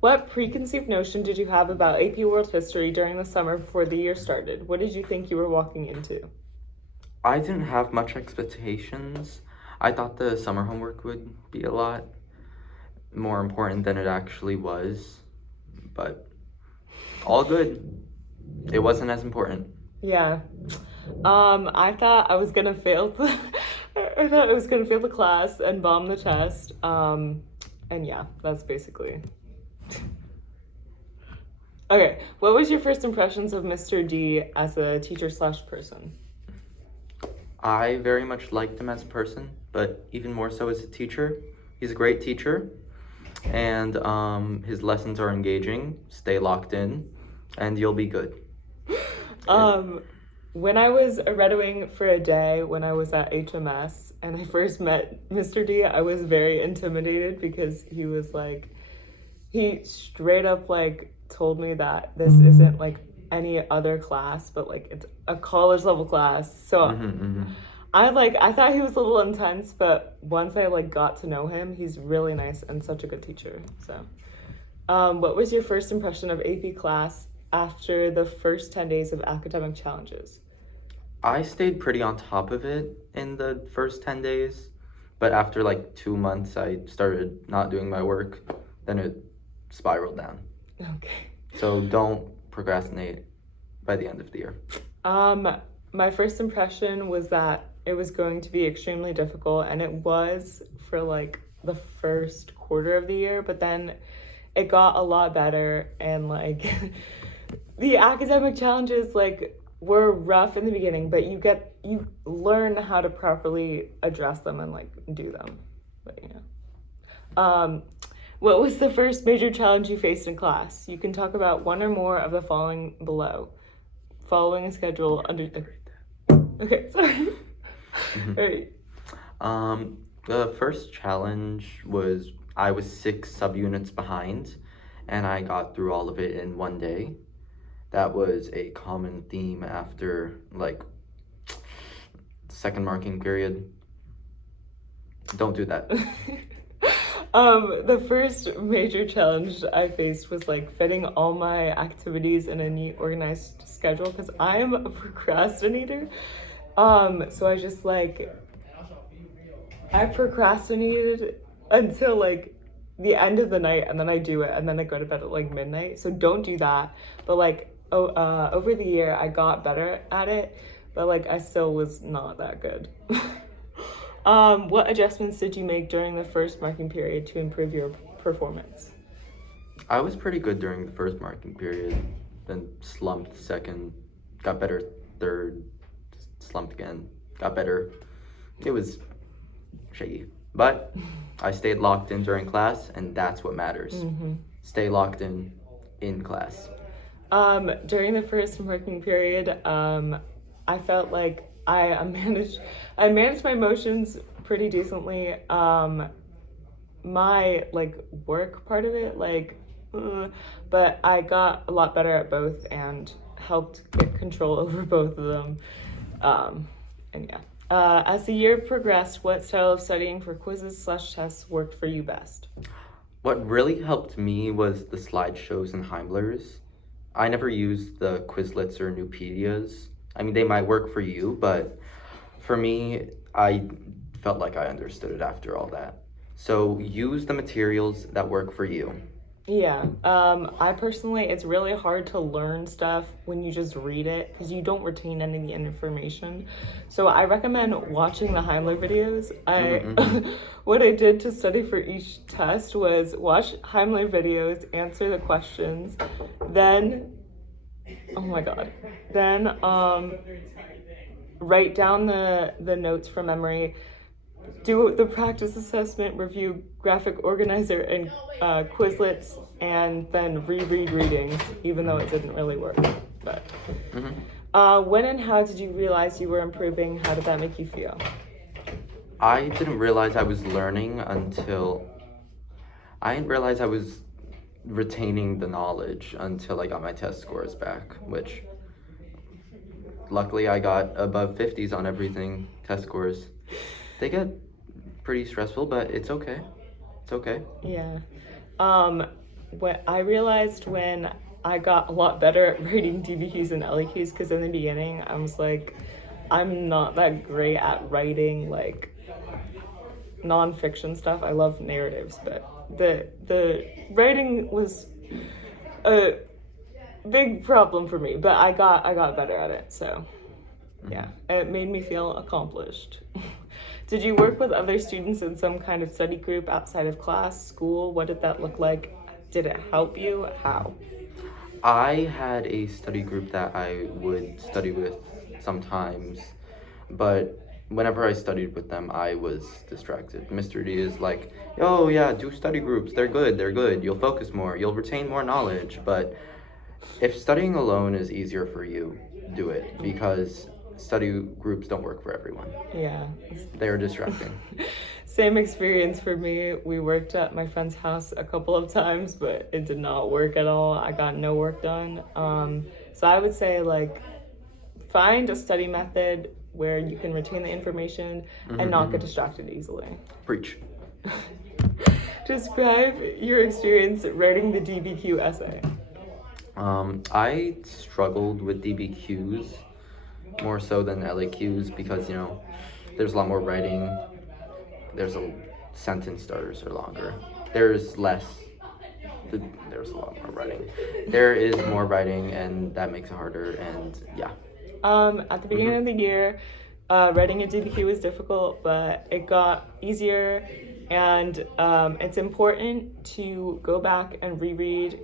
What preconceived notion did you have about AP World History during the summer before the year started? What did you think you were walking into? I didn't have much expectations. I thought the summer homework would be a lot more important than it actually was, but all good. It wasn't as important. Yeah. I thought I was gonna fail I thought I was gonna fail the class and bomb the test. And yeah, that's basically. Okay, what was your first impressions of Mr. D as a teacher slash person? I very much liked him as a person, but even more so as a teacher. He's a great teacher, and his lessons are engaging. Stay locked in, and you'll be good. Um, when I was a Red Wing for a day when I was at HMS and I first met Mr. D, I was very intimidated because he was like, he straight up like told me that this isn't like any other class, but like it's a college level class. So I thought he was a little intense, but once I like got to know him, he's really nice and such a good teacher. So, what was your first impression of AP class after the first 10 days of academic challenges? I stayed pretty on top of it in the first 10 days, but after like 2 months, I started not doing my work. Then it spiraled down. Okay. So don't procrastinate by the end of the year. My first impression was that it was going to be extremely difficult, and it was for like the first quarter of the year, but then it got a lot better, and like the academic challenges like were rough in the beginning, but you learn how to properly address them and like do them. But what was the first major challenge you faced in class? You can talk about one or more of the following below. Following a schedule under. Okay, sorry. Right. The first challenge was I was 6 subunits behind, and I got through all of it in one day. That was a common theme after like second marking period. Don't do that. The first major challenge I faced was like fitting all my activities in a neat, organized schedule because I'm a procrastinator. So I just like I procrastinated until like the end of the night, and then I do it, and then I go to bed at like midnight. So don't do that. But like over the year, I got better at it, but like I still was not that good. What adjustments did you make during the first marking period to improve your performance? I was pretty good during the first marking period, then slumped second, got better third, slumped again, got better. It was shaky. But I stayed locked in during class, and that's what matters. Stay locked in class. During the first marking period, I felt like I managed my emotions pretty decently. My like work part of it, but I got a lot better at both and helped get control over both of them. And yeah. As the year progressed, what style of studying for quizzes slash tests worked for you best? What really helped me was the slideshows and Heimlers. I never used the Quizlets or Newpedias. I mean, they might work for you, but for me, I felt like I understood it after all that. So use the materials that work for you. Yeah, I personally, it's really hard to learn stuff when you just read it because you don't retain any of the information. So I recommend watching the Heimler videos. What I did to study for each test was watch Heimler videos, answer the questions, then, oh my God, then write down the notes from memory, do the practice assessment, review graphic organizer and Quizlets, and then reread readings, even though it didn't really work. But when and how did you realize you were improving? How did that make you feel? I didn't realize I was learning until I didn't realize I was retaining the knowledge until I got my test scores back, which luckily I got above 50s on everything. Test scores, they get pretty stressful, but it's okay. It's okay. Yeah. what I realized when I got a lot better at writing DBQs and LEQs, because in the beginning I was like, I'm not that great at writing like nonfiction stuff. I love narratives, but the writing was a big problem for me. But I got better at it, so yeah, it made me feel accomplished. Did you work with other students in some kind of study group outside of class, school? What did that look like? Did it help you? How? I had a study group that I would study with sometimes, but whenever I studied with them, I was distracted. Mr. D is like, oh yeah, do study groups. They're good. You'll focus more. You'll retain more knowledge. But if studying alone is easier for you, do it, because study groups don't work for everyone. Yeah. They're distracting. Same experience for me. We worked at my friend's house a couple of times, but it did not work at all. I got no work done. So I would say like find a study method where you can retain the information and not get distracted easily. Preach. Describe your experience writing the DBQ essay. I struggled with DBQs more so than LAQs because, there's a lot more writing. There's a sentence starters are longer. There's a lot more writing. There is more writing, and that makes it harder, and yeah. At the beginning of the year, writing a DBQ was difficult, but it got easier, and it's important to go back and reread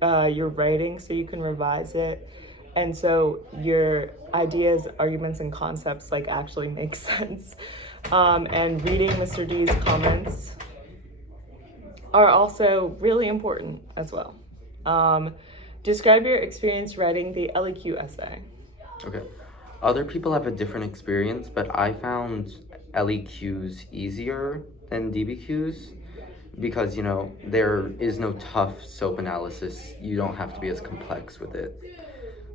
your writing so you can revise it, and so your ideas, arguments, and concepts like actually make sense. And reading Mr. D's comments are also really important as well. Describe your experience writing the LEQ essay. Okay. Other people have a different experience, but I found LEQs easier than DBQs because, there is no tough SOAP analysis. You don't have to be as complex with it.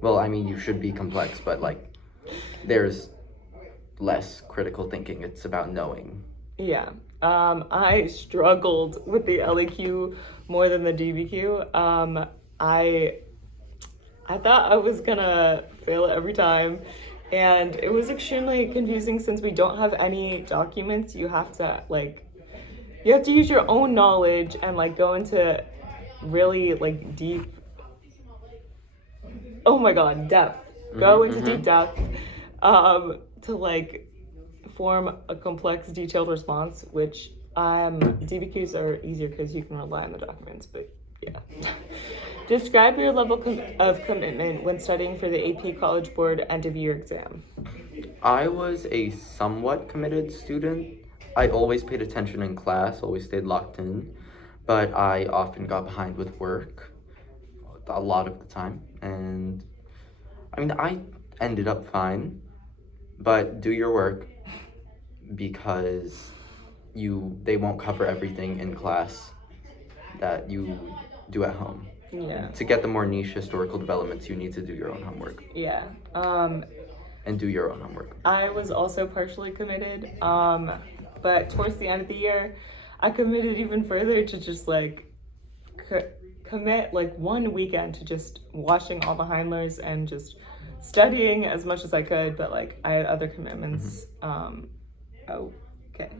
Well, I mean, you should be complex, but, there's less critical thinking. It's about knowing. Yeah. I struggled with the LEQ more than the DBQ. I thought I was gonna fail every time, and it was extremely confusing since we don't have any documents. You have to use your own knowledge and go into really deep, oh my god, depth. Go into deep depth to form a complex, detailed response, which DBQs are easier because you can rely on the documents, but yeah. Describe your level of commitment when studying for the AP College Board end-of-year exam. I was a somewhat committed student. I always paid attention in class, always stayed locked in, but I often got behind with work a lot of the time, and I ended up fine, but do your work because they won't cover everything in class that you do at home. Yeah. To get the more niche historical developments, you need to do your own homework. Yeah. And do your own homework. I was also partially committed, but towards the end of the year, I committed even further to just commit 1 weekend to just watching all the Heimlers and just studying as much as I could, but I had other commitments. Okay.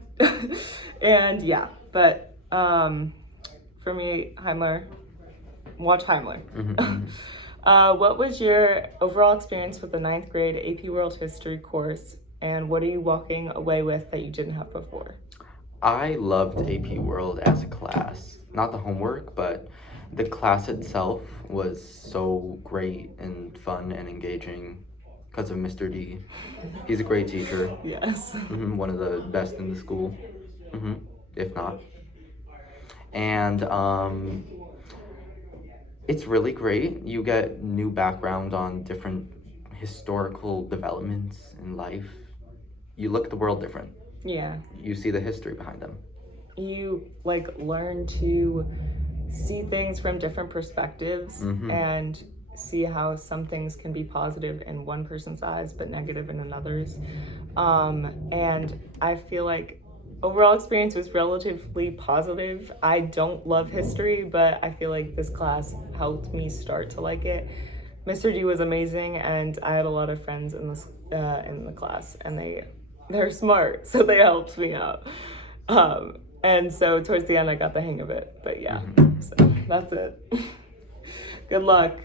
And yeah, but for me, watch Heimler. What was your overall experience with the 9th grade AP World History course, and what are you walking away with that you didn't have before? I loved AP World as a class. Not the homework, but the class itself was so great and fun and engaging because of Mr. D. He's a great teacher. Yes. One of the best in the school, if not. And it's really great. You get new background on different historical developments in life. You look at the world different. Yeah. You see the history behind them. You learn to see things from different perspectives and see how some things can be positive in one person's eyes but negative in another's. And I feel like overall experience was relatively positive. I don't love history, but I feel like this class helped me start to like it. Mr. D was amazing, and I had a lot of friends in the class, and they're smart, so they helped me out. And so towards the end, I got the hang of it. But yeah, so that's it. Good luck.